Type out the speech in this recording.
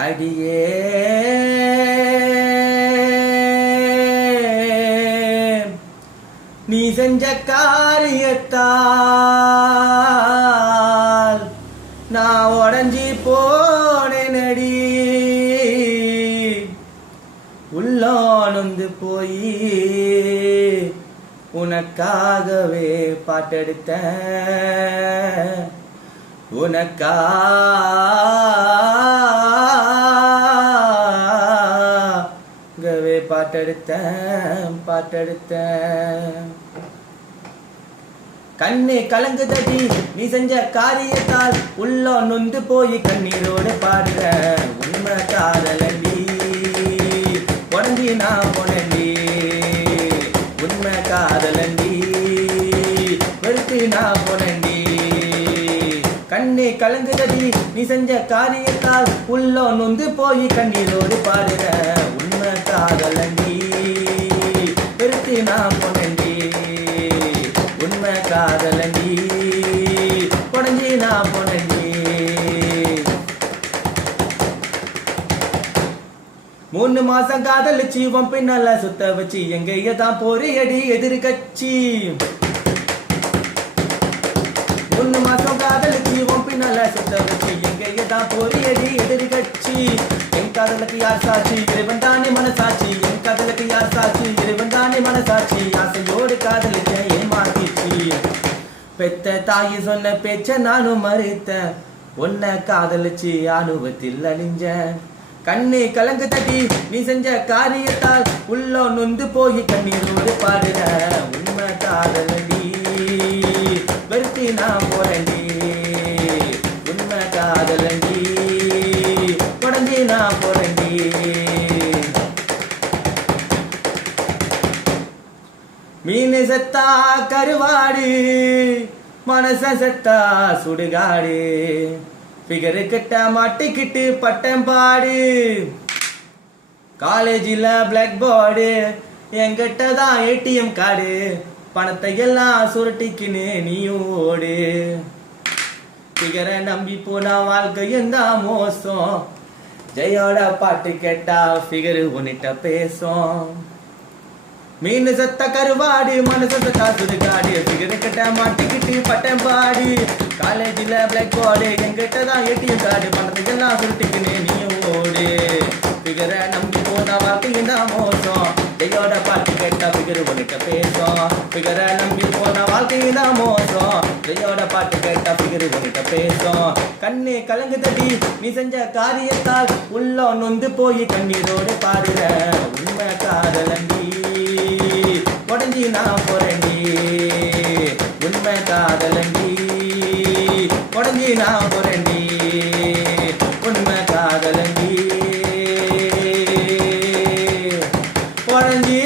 அடியே நீ செஞ்ச காரியத்தால் நான் உடஞ்சி போனேனடி, உள்ளானந்து போய் உனக்காகவே பாட்டெடுத்தேன், உனக்காகவே பாட்டெடுத்தேன். கண்ணே கலங்குதடி நீ செஞ்ச காரியத்தால், உள்ள நொந்து போய் கண்ணீரோடு பாடுற உண்மை காதலண்டி, உடஞ்சி நான் போனண்டி, உண்மை காதலண்டி, வெறுத்து நான் போனண்டி. கண்ணே கலங்குதடி நீ செஞ்ச காரியத்தால், உள்ள நொந்து போய் கண்ணீரோடு பாடுற உண்மை காதலண்டி, வெறுத்து நான் போனண்டி, உண்மை காதலண்டி, உடஞ்சி நான் போனண்டி. 3 மாசம் காதலிச்சு உன் பின்னால சுத்த வச்சு எங்கேயே தான் போறியடி எதிர்கட்சி. 3 மாசம் காதலிச்சு உன் பின்னால சுத்த வச்சு எங்கேயே தான் போறியடி எதிர்கட்சி. என் காதலுக்கு யார் சாட்சி? இறைவன் தானே மனசாட்சி. என் காதலுக்கு யார் சாட்சி? இறைவன் தானே மனசாட்சி. ஆசையோடு காதலிச்ச ஏமாத்திச்சு. பெத்த தாயி சொன்ன பேச்ச நானும் மறுத்தேன், உன்னை காதலிச்சு அனுபவத்தில் அழிஞ்சேன். கண்ணே கலங்கு தட்டி நீ செஞ்ச காரியத்தால், உள்ள நொந்து போய் கண்ணீரோடு பாடுற உண்மை காதலண்டி, வெறுத்தி நான் போறண்டி, உண்மை காதலண்டி, உடஞ்சி நான் போறண்டி. மீன் செத்தா கருவாடு, மனச செத்தா சுடுகாடு, ஃபிகரு கிட்ட மாட்டிக்கிட்டு பட்டம் பாடு. காலேஜில் பிளாக் போர்டு, என்கிட்ட தான் ஏடிஎம் கார்டு, பணத்தை எல்லாம் சுருட்டிக்குன்னு நீயும் ஓடு. ஃபிகரை நம்பி போனா வாழ்க்கையும் தான் மோசம், ஜெயோட பாட்டு கேட்டா ஃபிகரு உன்னிட்ட பேசும். மீன் செத்த கருவாடு, மனசு செத்தா சுடுகாடு, ஃபிகரு கிட்ட மாட்டிக்கிட்டு பட்டம் பாடு. காலேஜில் பிளாக் போர்டு, என்கிட்ட தான் ஏடிஎம் கார்டு, பணத்தை எல்லாம் சுருட்டிக்குன்னு நீயும் ஓடு. ஃபிகரை நம்பி போனா வாழ்க்கையும் தான் மோசம், ஜெயோட பாட்டு கேட்டா ஃபிகரு உன்னிட்ட பேசும். ஃபிகரை நம்பி போனா வாழ்க்கையும் தான் மோசம், ஜெயோட பாட்டு கேட்டா ஃபிகரு உன்னிட்ட பேசும். கண்ணே கலங்கு தட்டி நீ செஞ்ச காரியத்தால், உள்ள நொந்து போய் கண்ணீரோடு பாடுற உண்மை காதலண்டி, உடஞ்சி நான் போறண்டி, உண்மை காதலண்டி, உடஞ்சி நான் போறண்டி, உண்மை காதலண்டி, உடஞ்சி